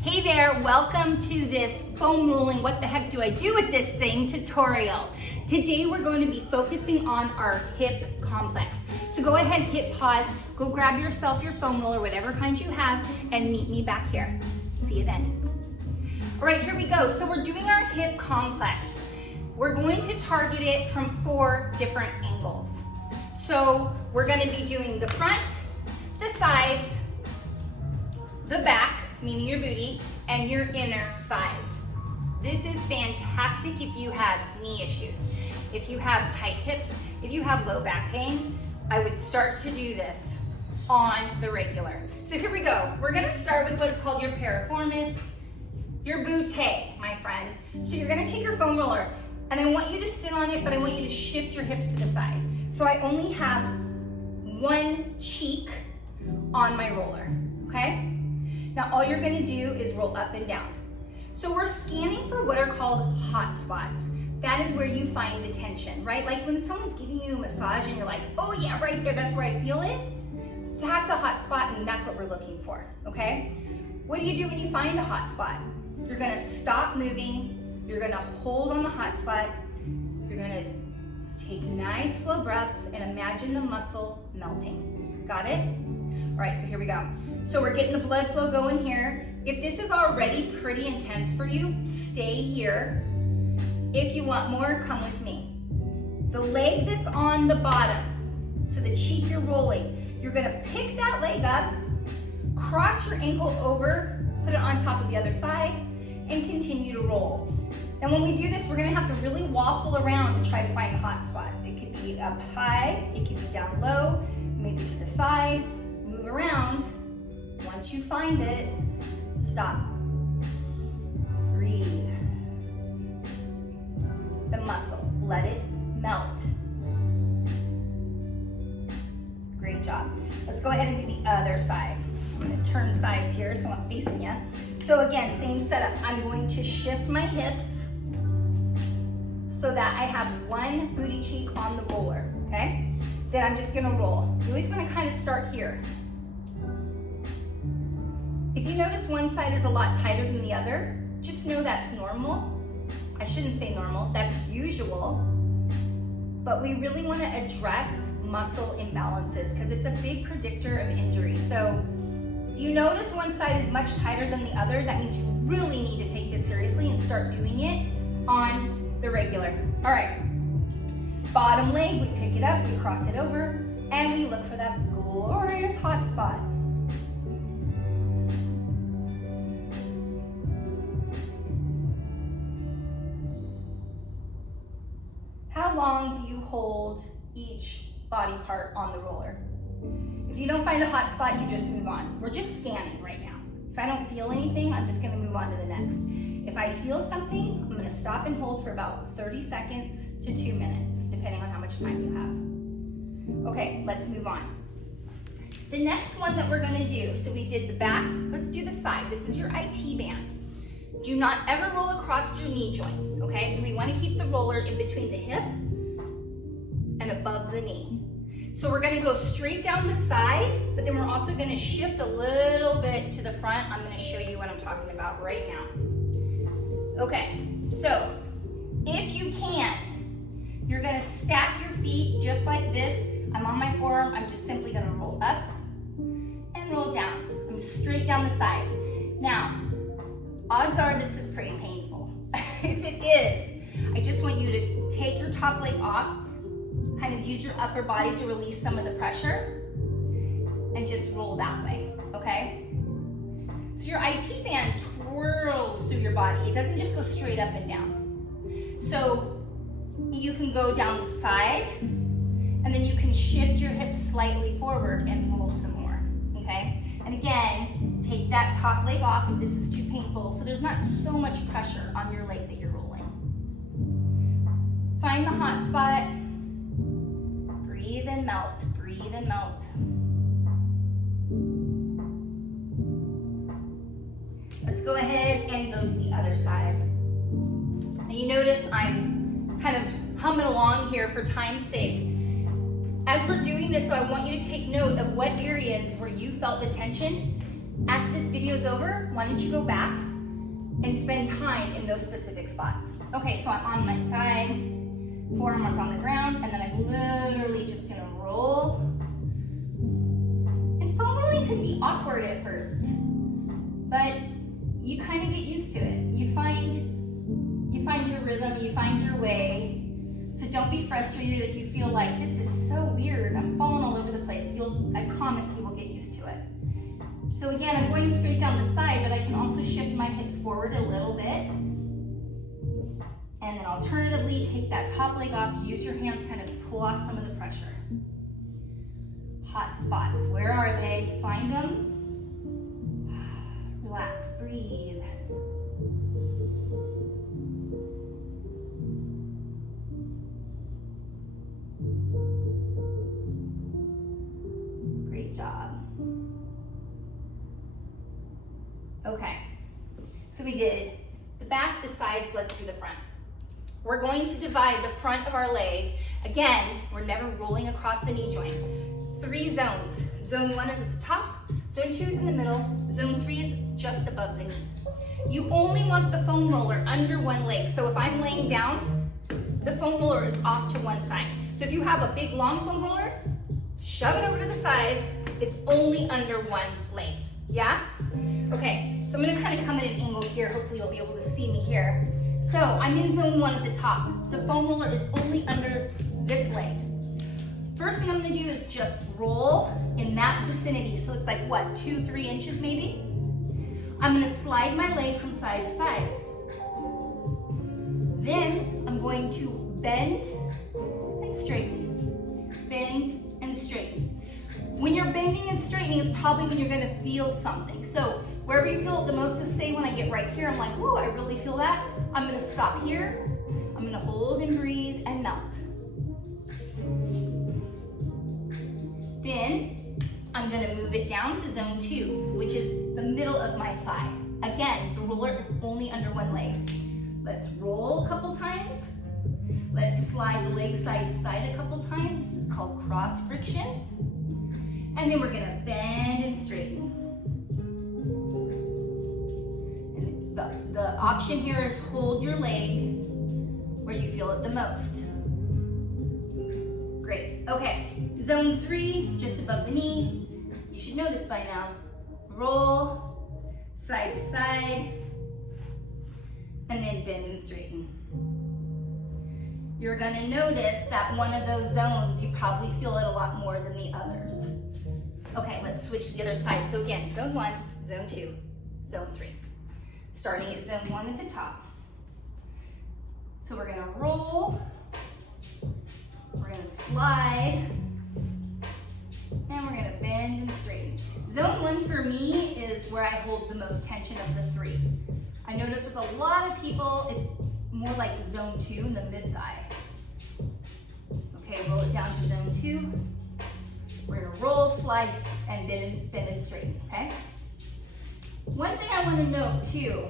Hey there, welcome to this foam rolling what the heck do I do with this thing tutorial. Today we're going to be focusing on our hip complex. So go ahead, hit pause, go grab yourself your foam roller, whatever kind you have, and meet me back here. See you then. All right, here we go. So we're doing our hip complex. We're going to target it from 4 different angles. So we're going to be doing the front, the sides, the back, meaning your booty, and your inner thighs. This is fantastic if you have knee issues. If you have tight hips, if you have low back pain, I would start to do this on the regular. So here we go. We're gonna start with what's called your piriformis, your butte, my friend. So you're gonna take your foam roller, and I want you to sit on it, but I want you to shift your hips to the side. So I only have one cheek on my roller, okay? Now all you're gonna do is roll up and down. So we're scanning for what are called hot spots. That is where you find the tension, right? Like when someone's giving you a massage and you're like, oh yeah, right there, that's where I feel it. That's a hot spot and that's what we're looking for, okay? What do you do when you find a hot spot? You're gonna stop moving, you're gonna hold on the hot spot, you're gonna take nice slow breaths and imagine the muscle melting. Got it? All right, so here we go. So we're getting the blood flow going here. If this is already pretty intense for you, stay here. If you want more, come with me. The leg that's on the bottom, so the cheek you're rolling, you're gonna pick that leg up, cross your ankle over, put it on top of the other thigh, and continue to roll. And when we do this, we're gonna have to really waffle around to try to find the hot spot. It could be up high, it could be down low, maybe to the side, move around. Once you find it, stop. Breathe. The muscle, let it melt. Great job. Let's go ahead and do the other side. I'm gonna turn sides here so I'm facing you. So again, same setup. I'm going to shift my hips so that I have one booty cheek on the roller, okay? Then I'm just gonna roll. You always wanna kind of start here. If you notice one side is a lot tighter than the other, just know that's normal. I shouldn't say normal, that's usual. But we really want to address muscle imbalances because it's a big predictor of injury. So if you notice one side is much tighter than the other, that means you really need to take this seriously and start doing it on the regular. All right, bottom leg, we pick it up, we cross it over, and we look for that glorious hot spot. How long do you hold each body part on the roller? If you don't find a hot spot, you just move on. We're just scanning right now. If I don't feel anything, I'm just gonna move on to the next. If I feel something, I'm gonna stop and hold for about 30 seconds to 2 minutes, depending on how much time you have. Okay, let's move on. The next one that we're gonna do, so we did the back, let's do the side. This is your IT band. Do not ever roll across your knee joint, okay? So we wanna keep the roller in between the hip and above the knee. So we're gonna go straight down the side, but then we're also gonna shift a little bit to the front. I'm gonna show you what I'm talking about right now. Okay, so if you can, you're gonna stack your feet just like this. I'm on my forearm, I'm just simply gonna roll up and roll down. I'm straight down the side. Now, odds are this is pretty painful. If it is, I just want you to take your top leg off, kind of use your upper body to release some of the pressure, and just roll that way, okay? So your IT band twirls through your body. It doesn't just go straight up and down. So you can go down the side, and then you can shift your hips slightly forward and roll some more, okay? And again, take that top leg off if this is too painful, so there's not so much pressure on your leg that you're rolling. Find the hot spot, breathe and melt, breathe and melt. Let's go ahead and go to the other side. Now you notice I'm kind of humming along here for time's sake. As we're doing this, so I want you to take note of what areas where you felt the tension After this video is over, why don't you go back and spend time in those specific spots. Okay, so I'm on my side, forearm is on the ground, and then I'm literally just gonna roll. And foam rolling can be awkward at first, but you kind of get used to it. You find your rhythm, you find your way. So don't be frustrated if you feel like this is so weird, I'm falling all over the place. I promise you will get used to it. So again, I'm going straight down the side, but I can also shift my hips forward a little bit. And then alternatively, take that top leg off, use your hands, kind of pull off some of the pressure. Hot spots, where are they? Find them. Relax, breathe. Great job. Okay, so we did the back, the sides, let's do the front. We're going to divide the front of our leg. Again, we're never rolling across the knee joint. 3 zones. Zone 1 is at the top, zone 2 is in the middle, zone 3 is just above the knee. You only want the foam roller under one leg. So if I'm laying down, the foam roller is off to one side. So if you have a big long foam roller, shove it over to the side. It's only under one leg, yeah? Okay, so I'm gonna kind of come at an angle here. Hopefully you'll be able to see me here. So I'm in zone 1 at the top. The foam roller is only under this leg. First thing I'm gonna do is just roll in that vicinity. So it's like what, 2-3 inches maybe? I'm gonna slide my leg from side to side. Then I'm going to bend and straighten. Bend and straighten. When you're bending and straightening is probably when you're gonna feel something. So wherever you feel it the most, so say when I get right here, I'm like, oh, I really feel that. I'm gonna stop here. I'm gonna hold and breathe and melt. Then I'm gonna move it down to zone 2, which is the middle of my thigh. Again, the roller is only under one leg. Let's roll a couple times. Let's slide the leg side to side a couple times. This is called cross friction. And then we're gonna bend and straighten. And the option here is hold your leg where you feel it the most. Great, okay. Zone 3, just above the knee. You should know this by now. Roll, side to side, and then bend and straighten. You're gonna notice that one of those zones, you probably feel it a lot more than the others. Okay, let's switch to the other side. So again, zone 1, zone 2, zone 3. Starting at zone 1 at the top. So we're gonna roll, we're gonna slide, and we're gonna bend and straighten. Zone 1 for me is where I hold the most tension of the 3. I notice with a lot of people, it's more like zone 2 in the mid-thigh. Okay, roll it down to zone 2. We're gonna roll, slide, and bend and straighten, okay? One thing I wanna note too,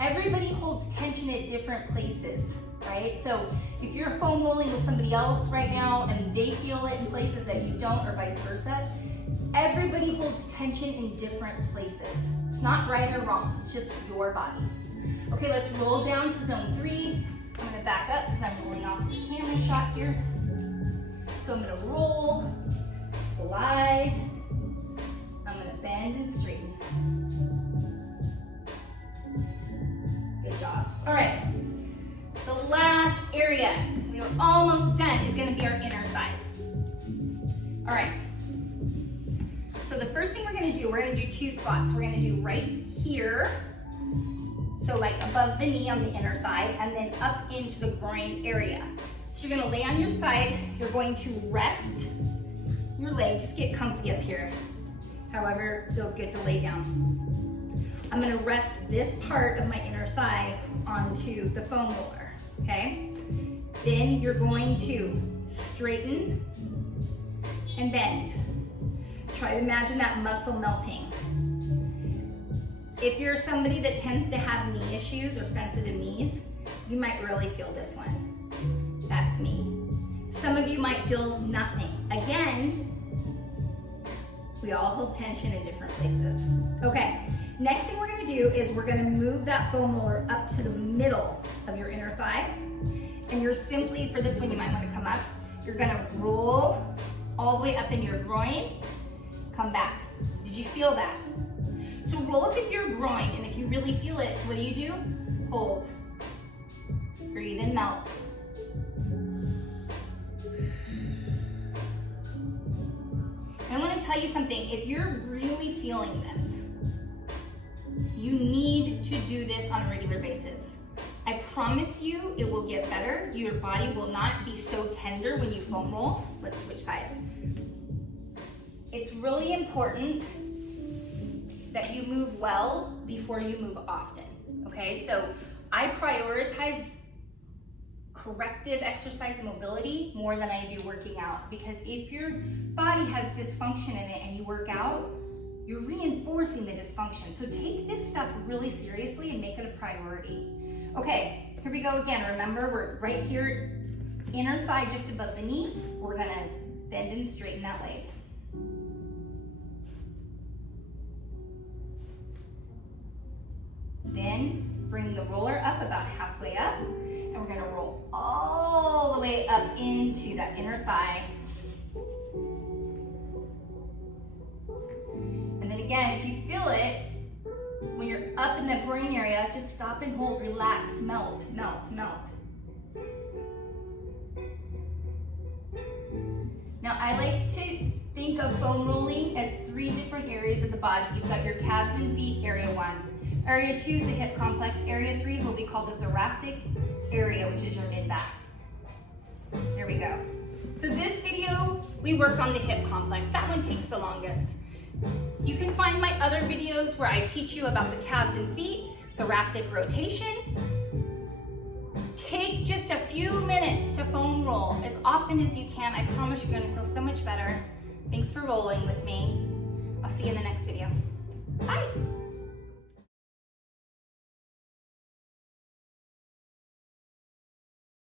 everybody holds tension at different places, right? So if you're foam rolling with somebody else right now and they feel it in places that you don't, or vice versa, everybody holds tension in different places. It's not right or wrong, it's just your body. Okay, let's roll down to zone 3. I'm gonna back up because I'm rolling off the camera shot here. So I'm gonna roll, slide, I'm gonna bend and straighten. Good job. All right, the last area, we are almost done, is gonna be our inner thighs. All right, so the first thing we're gonna do 2 spots. We're gonna do right here, so like above the knee on the inner thigh, and then up into the groin area. So you're gonna lay on your side, you're going to rest your leg, just get comfy up here. However, it feels good to lay down. I'm gonna rest this part of my inner thigh onto the foam roller, okay? Then you're going to straighten and bend. Try to imagine that muscle melting. If you're somebody that tends to have knee issues or sensitive knees, you might really feel this one. That's me. Some of you might feel nothing. Again, We all hold tension in different places. Okay, next thing we're gonna do is we're gonna move that foam roller up to the middle of your inner thigh. And you're simply, for this one you might wanna come up, you're gonna roll all the way up in your groin, come back. Did you feel that? So roll up in your groin, and if you really feel it, what do? Hold. Breathe and melt. I want to tell you something. If you're really feeling this, you need to do this on a regular basis. I promise you it will get better. Your body will not be so tender when you foam roll. Let's switch sides. It's really important that you move well before you move often, okay? So I prioritize corrective exercise and mobility more than I do working out, because if your body has dysfunction in it and you work out, you're reinforcing the dysfunction. So take this stuff really seriously and make it a priority. Okay, here we go again. Remember, we're right here, inner thigh just above the knee. We're gonna bend and straighten that leg. Then bring the roller up about halfway up, and we're gonna roll all the way up into that inner thigh. And then again, if you feel it, when you're up in that groin area, just stop and hold, relax, melt, melt, melt. Now, I like to think of foam rolling as 3 different areas of the body. You've got your calves and feet, area 1. Area 2 is the hip complex. Area 3 is what we call the thoracic area, which is your mid-back. There we go. So this video, we work on the hip complex. That one takes the longest. You can find my other videos where I teach you about the calves and feet, thoracic rotation. Take just a few minutes to foam roll as often as you can. I promise you're gonna feel so much better. Thanks for rolling with me. I'll see you in the next video. Bye.